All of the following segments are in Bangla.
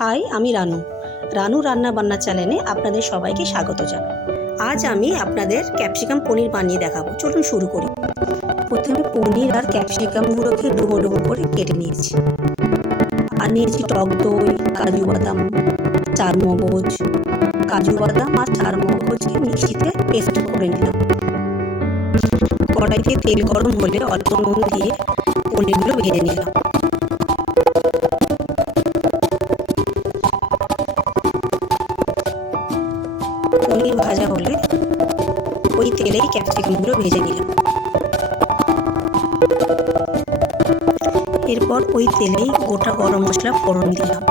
হাই, আমি রানু। রানু রান্না বান্না চ্যানেলে আপনাদের সবাইকে স্বাগত জানাই। আজ আমি আপনাদের ক্যাপসিকাম পনির বানিয়ে দেখাবো। চলুন শুরু করি। প্রথমে পনির আর ক্যাপসিকামগুলোকে ডুবো ডুবো করে কেটে নিয়েছি। আর নিয়েছি টক দই, কাজু বাদাম, চারমগজ। কাজু বাদাম আর চারমগজকে মিক্সিতে পেস্ট করে নিলাম। কড়াইতে তেল গরম হলে অল্প নুন দিয়ে পনিরগুলো ভেজে নিলাম। পনির ভাজা হলে ওই তেলেই ক্যাপসিকামগুলো ভেজে নিলাম। এরপর ওই তেলেই গোটা গরম মশলা ফোড়ন দিলাম।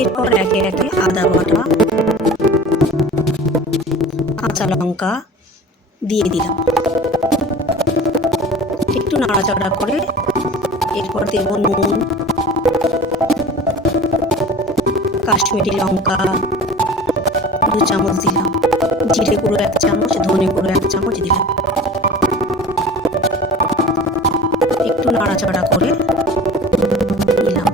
এরপর একে একে আদা বাটা, কাঁচা লঙ্কা দিয়ে দিলাম। একটু নাড়াচাড়া করে এরপর দেব নুন, কাশ্মীরি লঙ্কা 2 চামচ দিলাম, জিরে গুঁড়ো 1 চামচ, ধনে গুঁড়ো 1 চামচ দিলাম। একটু নাড়াচাড়া করে দিলাম।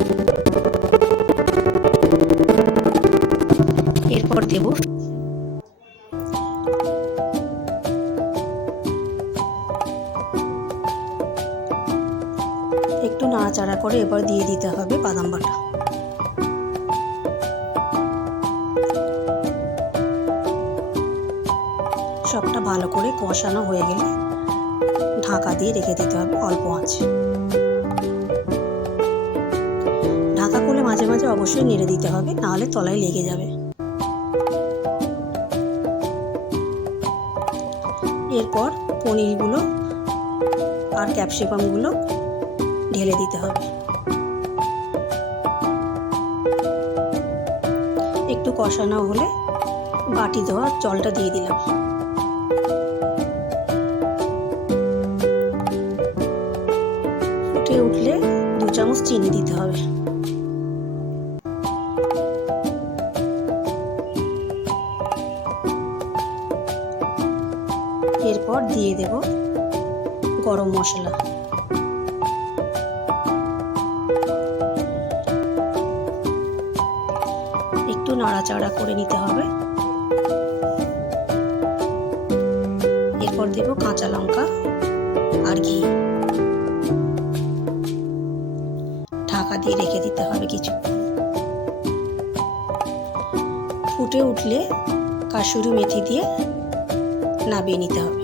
এরপর দেব একটু নাড়াচাড়া করে এবার দিয়ে দিতে হবে বাদাম বাটা। সবটা ভালো করে কষানো হয়ে গেলে ঢাকা দিয়ে রেখে দিতে হবে অল্প আঁচে। ঢাকা খুলে মাঝে মাঝে অবশ্যই নেড়ে দিতে হবে, নাহলে তলায় লেগে যাবে। এরপর পনিরগুলো আর ক্যাপসিকামগুলো ঢেলে দিতে হবে। একটু কষানো হলে বাটি ধোয়া জলটা দিয়ে দিলাম। ফুটে উঠলে 2 চামচ চিনি দিতে হবে। এরপর দিয়ে দেব গরম মশলা। একটু নাড়াচাড়া করে নিতে হবে। এরপর দেব কাঁচা লঙ্কা আর ঘি। ঢাকা দিয়ে রেখে দিতে হবে কিছুক্ষণ। ফুটে উঠলে কাসুরি মেথি দিয়ে নামিয়ে নিতে হবে।